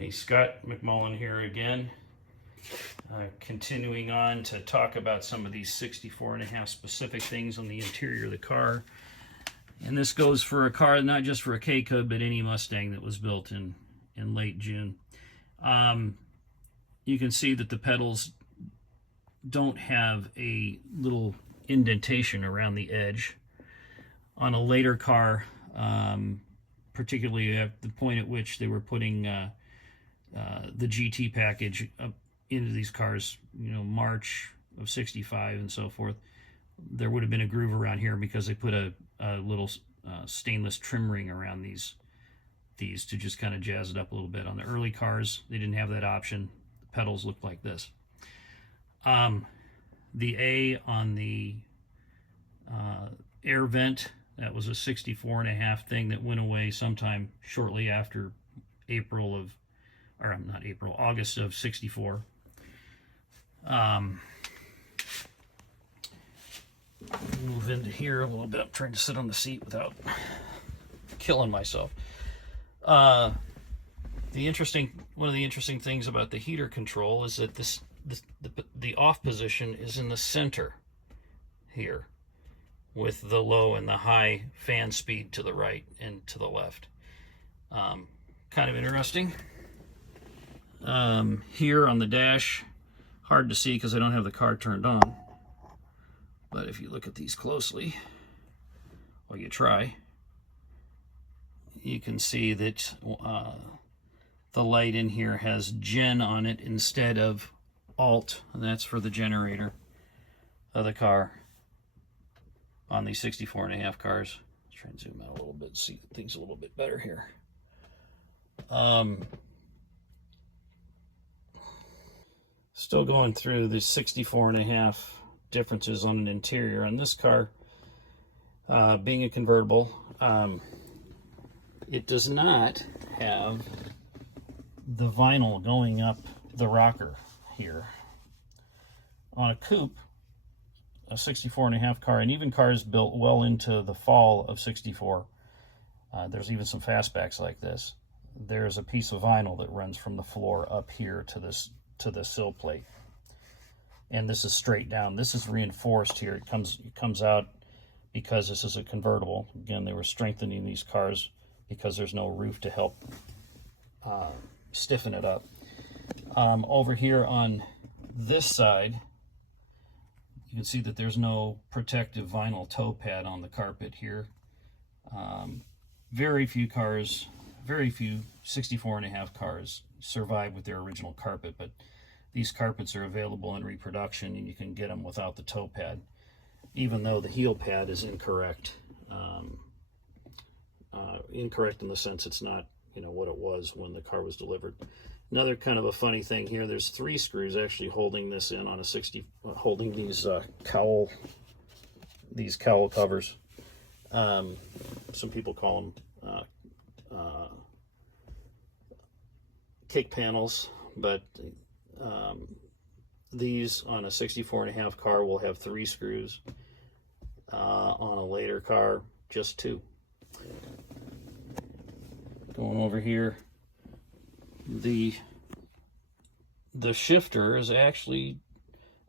Hey, Scott McMullen here again, continuing on to talk about some of these 64.5 specific things on the interior of the car. And this goes for a car, not just for a K-Cub, but any Mustang that was built in late June. You can see that the pedals don't have a little indentation around the edge. On a later car, particularly at the point at which they were putting the GT package up into these cars, March of '65 and so forth, there would have been a groove around here because they put a little stainless trim ring around these to just kind of jazz it up a little bit. On the early cars, they didn't have that option. The pedals looked like this. The A on the air vent, that was a 64.5 thing that went away sometime shortly after August of '64. Move into here a little bit. I'm trying to sit on the seat without killing myself. One of the interesting things about the heater control is that the off position is in the center here, with the low and the high fan speed to the right and to the left. Kind of interesting. Here on the dash, hard to see because I don't have the car turned on, but if you look at these closely, or you try, you can see that the light in here has Gen on it instead of Alt, and that's for the generator of the car on these 64.5 cars. Let's try and zoom out a little bit, see things a little bit better here. Still going through the 64.5 differences on an interior. On this car, being a convertible, it does not have the vinyl going up the rocker here. On a coupe, a 64.5 car, and even cars built well into the fall of '64, there's even some fastbacks like this. There's a piece of vinyl that runs from the floor up here to the sill plate, and this is straight down. This is reinforced here. It comes out because this is a convertible. Again, they were strengthening these cars because there's no roof to help stiffen it up. Over here on this side, you can see that there's no protective vinyl toe pad on the carpet here. Very few 64.5 cars survive with their original carpet, but these carpets are available in reproduction and you can get them without the toe pad, even though the heel pad is incorrect. Incorrect in the sense it's not what it was when the car was delivered. Another kind of a funny thing here, there's 3 screws actually holding this in on a holding these cowl covers. Some people call them kick panels, but these on a 64.5 car will have 3 screws. On a later car, just 2. Going over here, the shifter is actually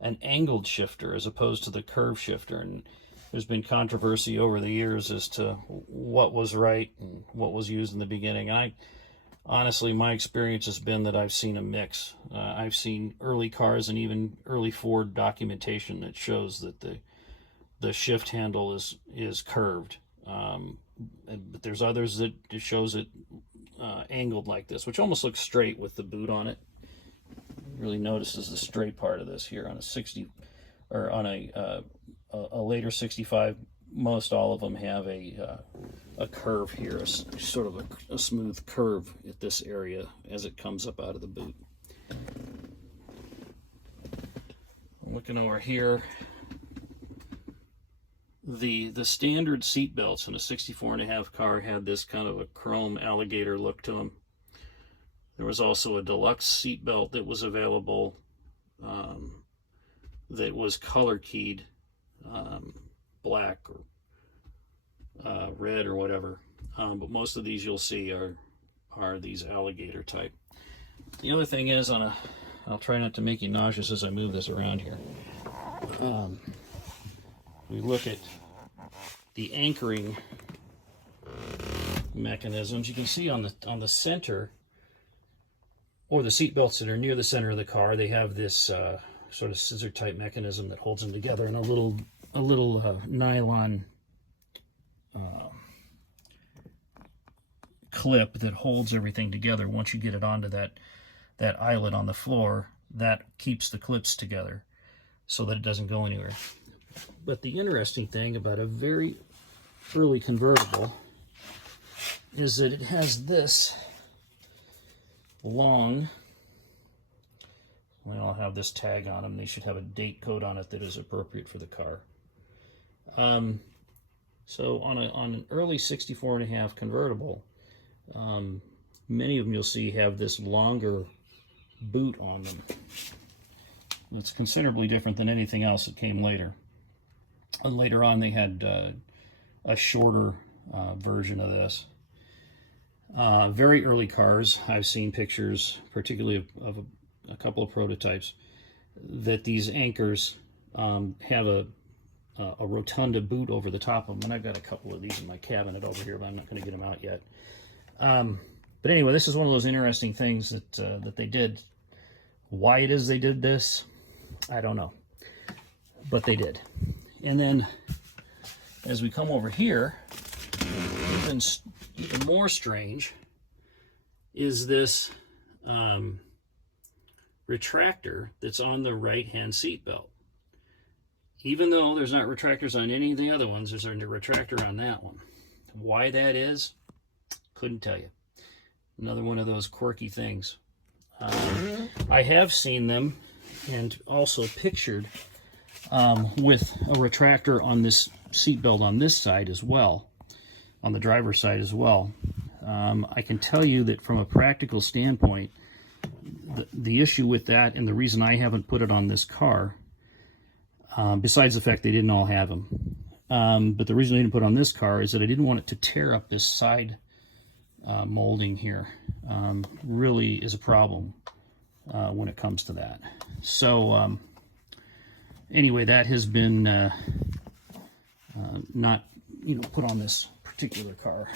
an angled shifter as opposed to the curve shifter, and there's been controversy over the years as to what was right and what was used in the beginning. Honestly, my experience has been that I've seen a mix. I've seen early cars and even early Ford documentation that shows that the shift handle is curved. But there's others that it shows it angled like this, which almost looks straight with the boot on it. Really notices the straight part of this here on a 60 or on a later '65. Most all of them have a curve here, sort of a smooth curve at this area as it comes up out of the boot. Looking over here, the standard seat belts in a 64.5 car had this kind of a chrome alligator look to them. There was also a deluxe seat belt that was available that was color keyed, black or red or whatever. But most of these you'll see are these alligator type. The other thing is, I'll try not to make you nauseous as I move this around here. We look at the anchoring mechanisms. You can see on the center, or the seat belts that are near the center of the car, they have this sort of scissor type mechanism that holds them together, and a little nylon clip that holds everything together. Once you get it onto that eyelet on the floor, that keeps the clips together so that it doesn't go anywhere. But the interesting thing about a very early convertible is that it has this long, well, I'll have this tag on them. They should have a date code on it that is appropriate for the car. So on an early 64.5 convertible, many of them you'll see have this longer boot on them. It's considerably different than anything else that came later. And later on, they had a shorter version of this. Very early cars, I've seen pictures, particularly of a couple of prototypes, that these anchors have a rotunda boot over the top of them. And I've got a couple of these in my cabinet over here, but I'm not going to get them out yet. But anyway, this is one of those interesting things that they did. Why it is they did this, I don't know. But they did. And then, as we come over here, even more strange is this retractor that's on the right-hand seat belt. Even though there's not retractors on any of the other ones, there's a retractor on that one. Why that is, couldn't tell you. Another one of those quirky things. I have seen them and also pictured with a retractor on this seat belt on this side as well, on the driver's side as well. I can tell you that from a practical standpoint, the issue with that, and the reason I haven't put it on this car, besides the fact they didn't all have them, but the reason I didn't put it on this car is that I didn't want it to tear up this side molding here. Really is a problem when it comes to that. So anyway, that has been not put on this particular car.